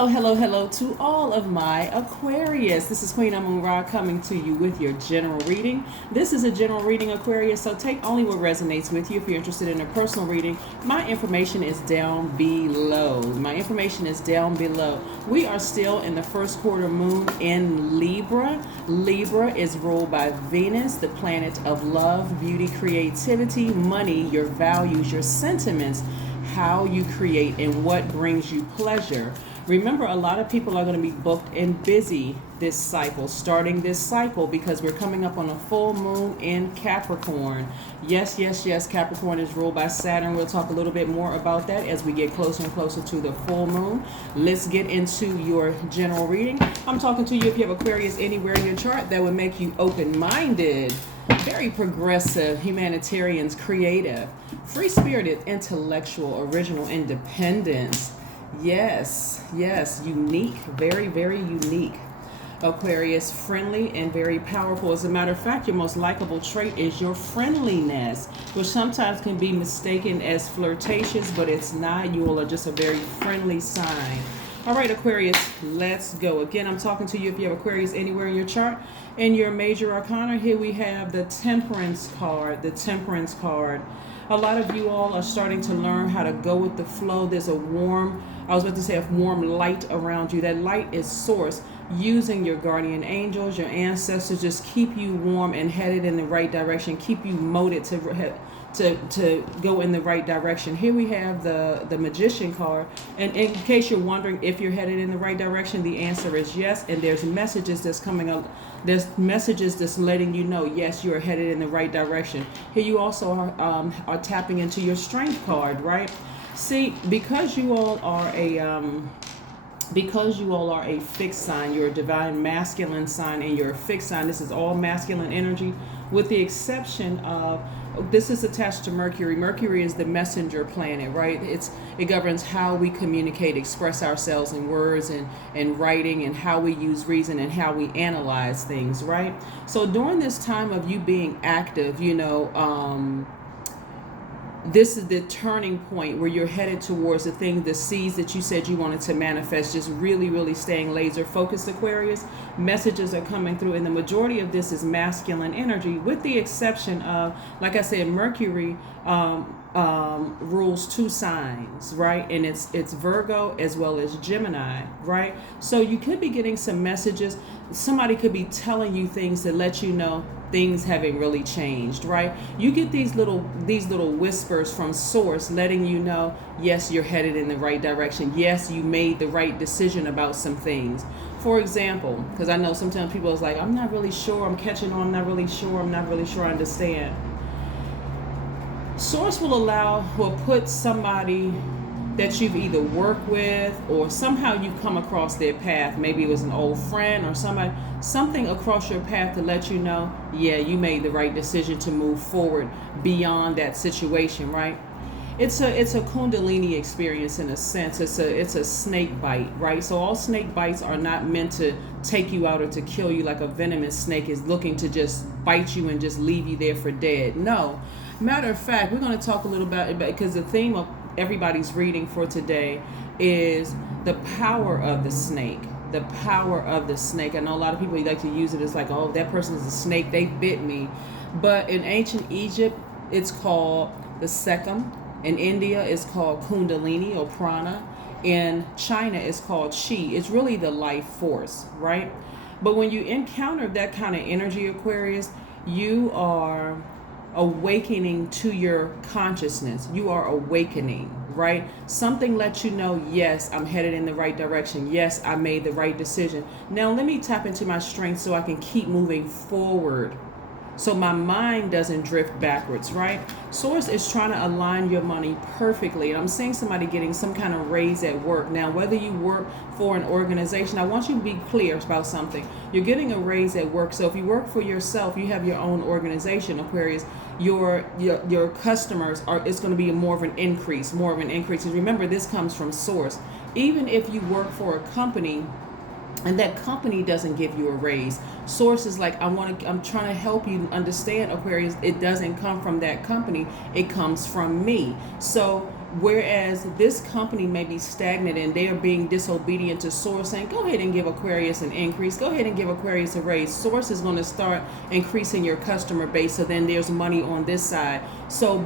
Hello, hello, hello to all of my Aquarius. This is Queen Amun Ra coming to you with your general reading. This is a general reading, Aquarius, so take only what resonates with you. If you're interested in a personal reading, my information is down below. We are still in the first quarter moon in Libra. Libra is ruled by Venus, the planet of love, beauty, creativity, money, your values, your sentiments, how you create, and what brings you pleasure. Remember, a lot of people are going to be booked and busy starting this cycle, because we're coming up on a full moon in Capricorn. Yes, Capricorn is ruled by Saturn. We'll talk a little bit more about that as we get closer and closer to the full moon. Let's get into your general reading. I'm talking to you if you have Aquarius anywhere in your chart. That would make you open-minded, very progressive, humanitarians, creative, free-spirited, intellectual, original, independence. Yes, unique, very, very unique. Aquarius, friendly and very powerful. As a matter of fact, your most likable trait is your friendliness, which sometimes can be mistaken as flirtatious, but it's not. You all are just a very friendly sign. All right, Aquarius, let's go. Again, I'm talking to you if you have Aquarius anywhere in your chart. In your major arcana, here we have the Temperance card. A lot of you all are starting to learn how to go with the flow. There's a warm light around you. That light is source, using your guardian angels, your ancestors, just keep you warm and headed in the right direction, keep you motivated to go in the right direction. Here we have the Magician card, and in case you're wondering if you're headed in the right direction, the answer is yes. And there's messages that's coming up. There's messages that's letting you know, yes, you're headed in the right direction. Here you also are tapping into your Strength card, right? See, because you all are a fixed sign, you're a divine masculine sign, and you're a fixed sign. This is all masculine energy, with the exception of, this is attached to Mercury. Mercury is the messenger planet, right? It governs how we communicate, express ourselves in words and writing, and how we use reason and how we analyze things, right? So during this time of you being active, this is the turning point where you're headed towards the seeds that you said you wanted to manifest, just really, really staying laser focused, Aquarius. Messages are coming through, and the majority of this is masculine energy, with the exception of, like I said, Mercury rules two signs, right? And it's Virgo as well as Gemini, right? So you could be getting some messages. Somebody could be telling you things to let you know things haven't really changed, right? You get these little whispers from source letting you know, yes, you're headed in the right direction. Yes, you made the right decision about some things. For example, because I know sometimes people is like, I'm not really sure, I'm catching on, I'm not really sure I understand. Source will put somebody that you've either worked with, or somehow you've come across their path. Maybe it was an old friend or something across your path to let you know, yeah, you made the right decision to move forward beyond that situation, right? It's a Kundalini experience in a sense. It's a snake bite, right? So all snake bites are not meant to take you out or to kill you, like a venomous snake is looking to just bite you and just leave you there for dead. No. Matter of fact, we're going to talk a little about it, because the theme of everybody's reading for today is the power of the snake. The power of the snake. I know a lot of people like to use it as like, oh, that person is a snake, they bit me. But in ancient Egypt, it's called the Sekhem. In India, it's called Kundalini or Prana. In China, it's called Chi. It's really the life force, right? But when you encounter that kind of energy, Aquarius, you are awakening to your consciousness. You are awakening, right? Something lets you know, yes, I'm headed in the right direction. Yes, I made the right decision. Now let me tap into my strength so I can keep moving forward, so my mind doesn't drift backwards, right? Source is trying to align your money perfectly. And I'm seeing somebody getting some kind of raise at work. Now, whether you work for an organization, I want you to be clear about something. You're getting a raise at work. So if you work for yourself, you have your own organization, Aquarius, your customers it's going to be more of an increase. And remember, this comes from source. Even if you work for a company and that company doesn't give you a raise, source is like, I'm trying to help you understand, Aquarius, it doesn't come from that company, it comes from me. So Whereas this company may be stagnant and they are being disobedient to Source, saying, go ahead and give Aquarius an increase. Go ahead and give Aquarius a raise. Source is going to start increasing your customer base. So then there's money on this side. So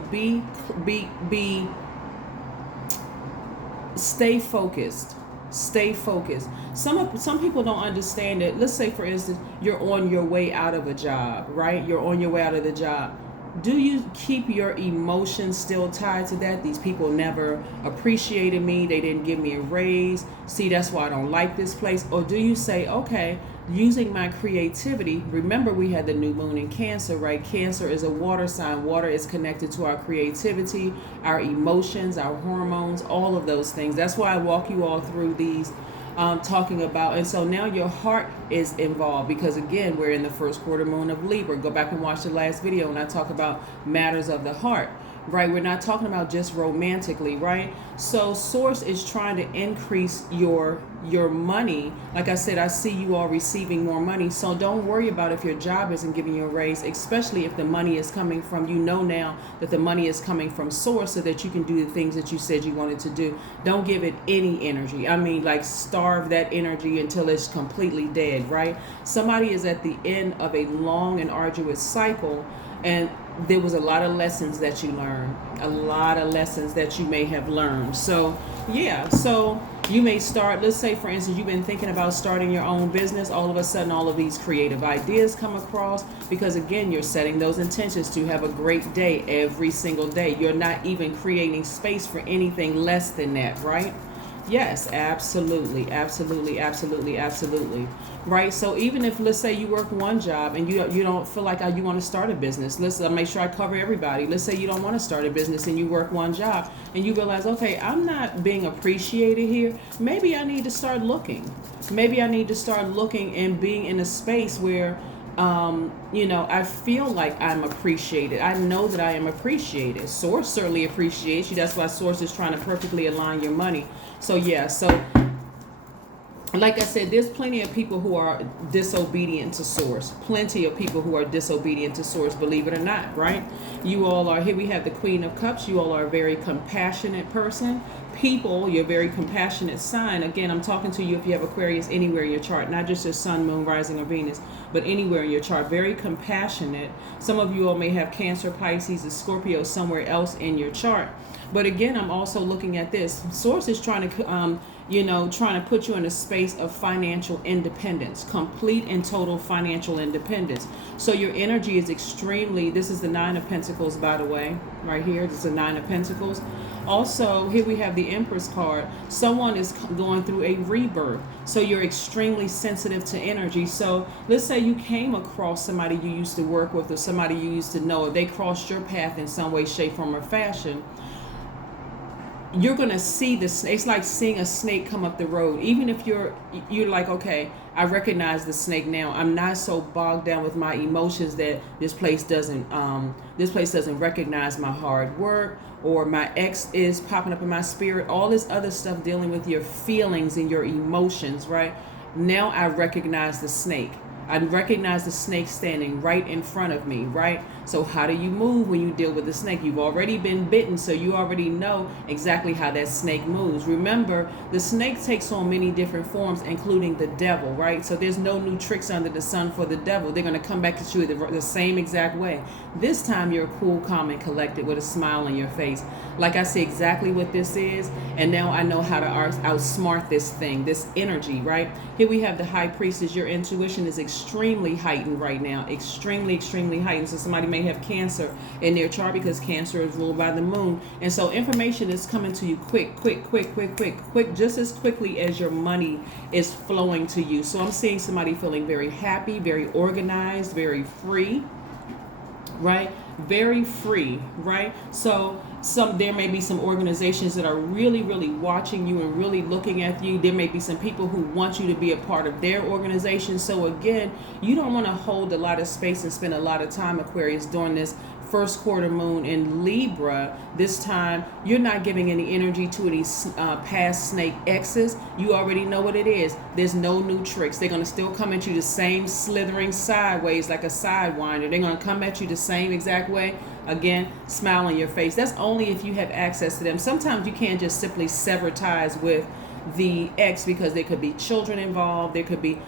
stay focused. Stay focused. Some people don't understand it. Let's say, for instance, you're on your way out of a job, right? You're on your way out of the job. Do you keep your emotions still tied to that? These people never appreciated me. They didn't give me a raise. See, that's why I don't like this place. Or do you say, okay, using my creativity, remember we had the new moon in Cancer, right? Cancer is a water sign. Water is connected to our creativity, our emotions, our hormones, all of those things. That's why I walk you all through these talking about, and so now your heart is involved, because again, we're in the first quarter moon of Libra. Go back and watch the last video when I talk about matters of the heart, right? We're not talking about just romantically, right? So Source is trying to increase your money. Like I said, I see you all receiving more money. So don't worry about if your job isn't giving you a raise, especially if the money is coming from, now that the money is coming from Source, so that you can do the things that you said you wanted to do. Don't give it any energy. I mean, like, starve that energy until it's completely dead, right? Somebody is at the end of a long and arduous cycle, and there was a lot of lessons that you learned, a lot of lessons that you may have learned. So yeah, so you may start, let's say for instance, you've been thinking about starting your own business. All of a sudden, all of these creative ideas come across, because again, you're setting those intentions to have a great day every single day. You're not even creating space for anything less than that, right? Yes, absolutely, absolutely, absolutely, absolutely. Right. So even if, let's say, you work one job and you don't feel like you want to start a business. Let's make sure I cover everybody. Let's say you don't want to start a business and you work one job and you realize, okay, I'm not being appreciated here. Maybe I need to start looking. Maybe I need to start looking and being in a space where I feel like I'm appreciated. I know that I am appreciated. Source certainly appreciates you. That's why Source is trying to perfectly align your money. So yeah, so like I said, there's plenty of people who are disobedient to Source. Plenty of people who are disobedient to Source, believe it or not, right? You all are, here we have the Queen of Cups. You all are a very compassionate person. You're a very compassionate sign. Again, I'm talking to you if you have Aquarius anywhere in your chart, not just your Sun, Moon, Rising, or Venus, but anywhere in your chart. Very compassionate. Some of you all may have Cancer, Pisces, and Scorpio somewhere else in your chart. But again, I'm also looking at this. Source is trying to trying to put you in a space of financial independence, complete and total financial independence. So your energy is extremely, this is the Nine of Pentacles, by the way, right here. This is the Nine of Pentacles. Also, here we have the Empress card. Someone is going through a rebirth. So you're extremely sensitive to energy. So let's say you came across somebody you used to work with or somebody you used to know, or they crossed your path in some way, shape, form, or fashion. You're going to see this. It's like seeing a snake come up the road. Even if you're like, okay, I recognize the snake now. I'm not so bogged down with my emotions that this place doesn't recognize my hard work, or my ex is popping up in my spirit. All this other stuff dealing with your feelings and your emotions, right? Now I recognize the snake. I recognize the snake standing right in front of me, right? So how do you move when you deal with the snake? You've already been bitten, so you already know exactly how that snake moves. Remember, the snake takes on many different forms, including the devil, right? So there's no new tricks under the sun for the devil. They're going to come back at you the same exact way. This time you're cool, calm, and collected with a smile on your face. Like I see exactly what this is, and now I know how to outsmart this thing, this energy, right? Here we have the High Priestess. Your intuition is extremely heightened right now, extremely, extremely heightened. So somebody may have Cancer in their chart, because Cancer is ruled by the moon. And so information is coming to you quick, just as quickly as your money is flowing to you. So I'm seeing somebody feeling very happy, very organized, very free, right? Very free, right? So there may be some organizations that are really, really watching you and really looking at you. There may be some people who want you to be a part of their organization. So again, you don't want to hold a lot of space and spend a lot of time, Aquarius, during this first quarter moon in Libra. This time you're not giving any energy to any past snake exes. You already know what it is. There's no new tricks. They're going to still come at you the same slithering sideways, like a sidewinder. They're going to come at you the same exact way. Again, smile on your face. That's only if you have access to them. Sometimes you can't just simply sever ties with the ex because there could be children involved. There could be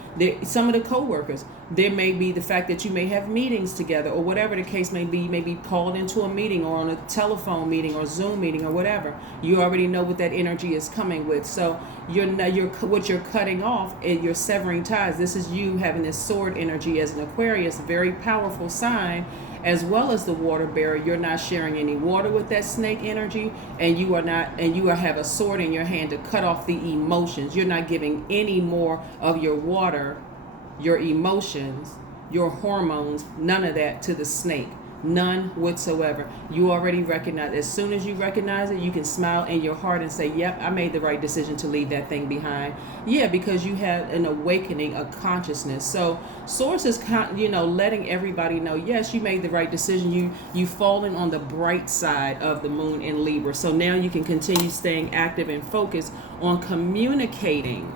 some of the co-workers. There may be the fact that you may have meetings together, or whatever the case may be. You may be called into a meeting or on a telephone meeting or Zoom meeting or whatever. You already know what that energy is coming with. So what you're cutting off and you're severing ties. This is you having this sword energy as an Aquarius, very powerful sign. As well as the water bearer, you're not sharing any water with that snake energy, and you have a sword in your hand to cut off the emotions. You're not giving any more of your water, your emotions, your hormones, none of that to the snake. None whatsoever. You already recognize. As soon as you recognize it, you can smile in your heart and say, yep, I made the right decision to leave that thing behind. Yeah, because you have an awakening of consciousness. So source is letting everybody know, yes, you made the right decision. You've fallen on the bright side of the moon in Libra. So now you can continue staying active and focused on communicating.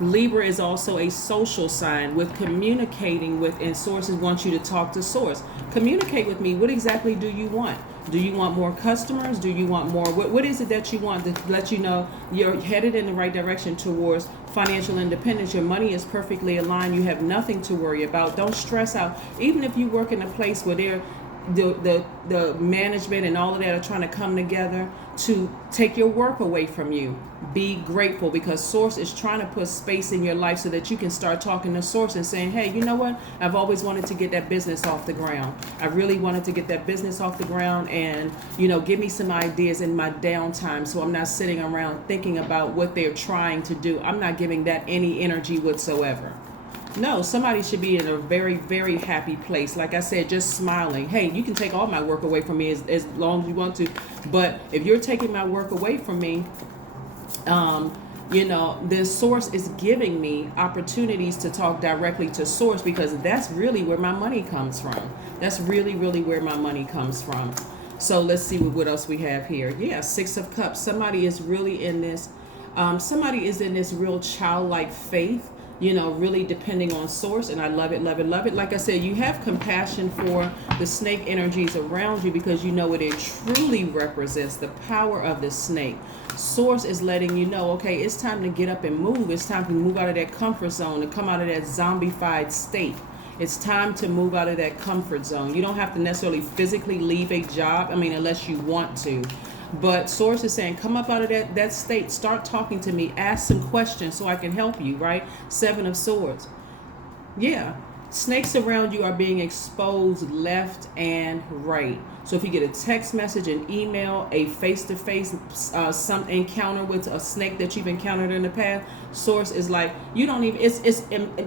Libra is also a social sign with communicating with, and sources want you to talk to source. Communicate with me. What exactly do you want? Do you want more customers? Do you want more? What is it that you want to let you know you're headed in the right direction towards financial independence? Your money is perfectly aligned. You have nothing to worry about. Don't stress out. Even if you work in a place where the management and all of that are trying to come together to take your work away from you, be grateful, because source is trying to put space in your life so that you can start talking to source and saying, hey, you know what, I've always wanted to get that business off the ground. I really wanted to get that business off the ground, and give me some ideas in my downtime so I'm not sitting around thinking about what they're trying to do. I'm not giving that any energy whatsoever. No, somebody should be in a very, very happy place. Like I said, just smiling. Hey, you can take all my work away from me as long as you want to. But if you're taking my work away from me, then source is giving me opportunities to talk directly to source, because that's really where my money comes from. That's really, really where my money comes from. So let's see what else we have here. Yeah, Six of Cups. Somebody is really in this. Somebody is in this real childlike faith. Really depending on source, and I love it, love it, love it. Like I said, you have compassion for the snake energies around you because you know what it truly represents, the power of the snake. Source is letting you know, okay, it's time to get up and move. It's time to move out of that comfort zone, to come out of that zombified state. It's time to move out of that comfort zone. You don't have to necessarily physically leave a job, unless you want to. But source is saying, come up out of that state, start talking to me, ask some questions so I can help you, right? Seven of Swords. Yeah. Snakes around you are being exposed left and right. So if you get a text message, an email, a face-to-face, some encounter with a snake that you've encountered in the past, source is like, you don't even, it's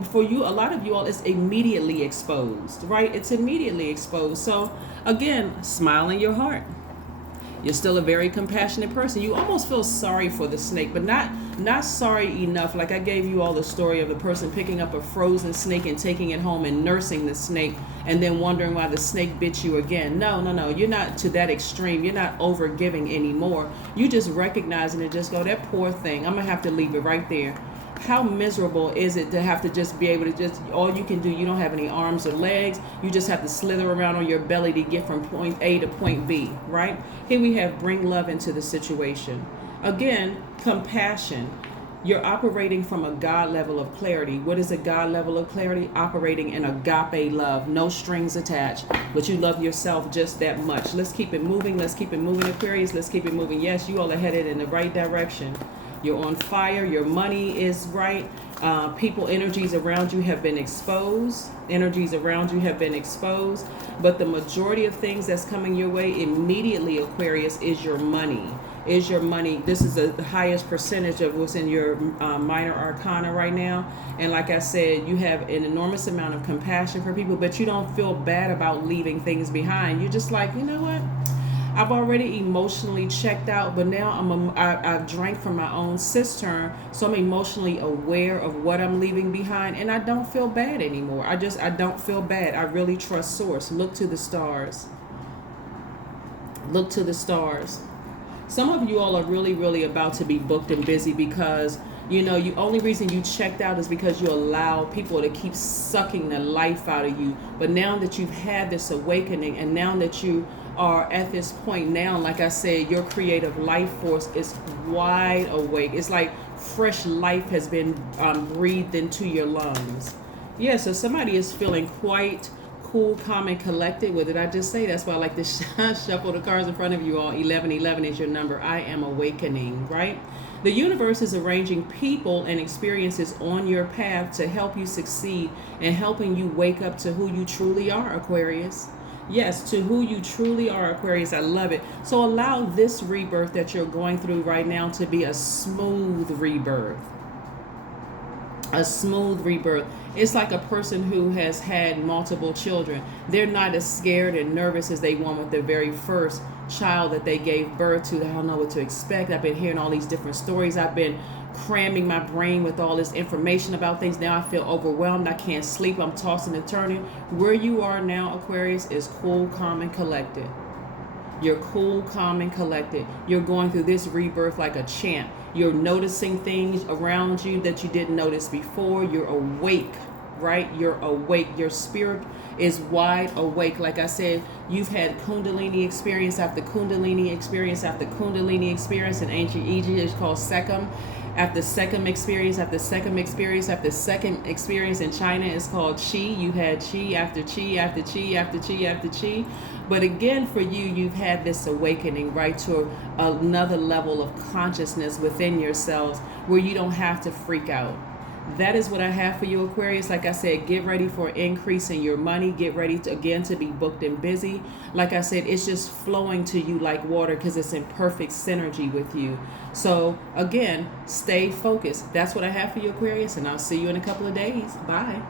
for you, a lot of you all, it's immediately exposed, right? It's immediately exposed. So again, smile in your heart. You're still a very compassionate person. You almost feel sorry for the snake, but not sorry enough. Like I gave you all the story of the person picking up a frozen snake and taking it home and nursing the snake and then wondering why the snake bit you again. No. You're not to that extreme. You're not over giving anymore. You just recognizing it, just go, that poor thing. I'm going to have to leave it right there. How miserable is it to have to just be able to just, all you can do, you don't have any arms or legs, you just have to slither around on your belly to get from point A to point B, right? Here we have bring love into the situation. Again, compassion. You're operating from a God level of clarity. What is a God level of clarity? Operating in agape love, no strings attached, but you love yourself just that much. Let's keep it moving. Let's keep it moving, Aquarius. Let's keep it moving. Yes, you all are headed in the right direction. You're on fire. Your money is right. People, energies around you have been exposed. Energies around you have been exposed. But the majority of things that's coming your way immediately, Aquarius, is your money. Is your money. This is the highest percentage of what's in your minor arcana right now. And like I said, you have an enormous amount of compassion for people, but you don't feel bad about leaving things behind. You're just like, you know what? I've already emotionally checked out, but now I've drank from my own cistern, so I'm emotionally aware of what I'm leaving behind, and I don't feel bad anymore. I don't feel bad. I really trust source. Look to the stars. Look to the stars. Some of you all are really, really about to be booked and busy because you only reason you checked out is because you allow people to keep sucking the life out of you. But now that you've had this awakening, and now that you are at this point now, like I said, your creative life force is wide awake. It's like fresh life has been breathed into your lungs. Yeah, so somebody is feeling quite cool, calm, and collected. What did I just say? That's why I like to shuffle the cards in front of you all. 1111 is your number. I am awakening, right? The universe is arranging people and experiences on your path to help you succeed and helping you wake up to who you truly are, Aquarius. Yes, to who you truly are, Aquarius. I love it. So allow this rebirth that you're going through right now to be a smooth rebirth. A smooth rebirth. It's like a person who has had multiple children. They're not as scared and nervous as they were with their very first child that they gave birth to. They don't know what to expect. I've been hearing all these different stories. I've been cramming my brain with all this information about things. Now I feel overwhelmed. I can't sleep. I'm tossing and turning. Where you are now, Aquarius, is cool, calm, and collected. You're cool, calm, and collected. You're going through this rebirth like a champ. You're noticing things around you that you didn't notice before. You're awake, right? You're awake. Your spirit is wide awake. Like I said, you've had Kundalini experience after Kundalini experience after Kundalini experience. In ancient Egypt, it's called Sekhem. After second experience, after second experience, after second experience in China, it's called Chi. You had Chi after Chi after Chi after Chi after Chi. But again, for you, you've had this awakening, right, to another level of consciousness within yourselves where you don't have to freak out. That is what I have for you, Aquarius. Like I said, get ready for an increase in your money. Get ready to, again, to be booked and busy. Like I said, it's just flowing to you like water because it's in perfect synergy with you. So again, stay focused. That's what I have for you, Aquarius, and I'll see you in a couple of days. Bye.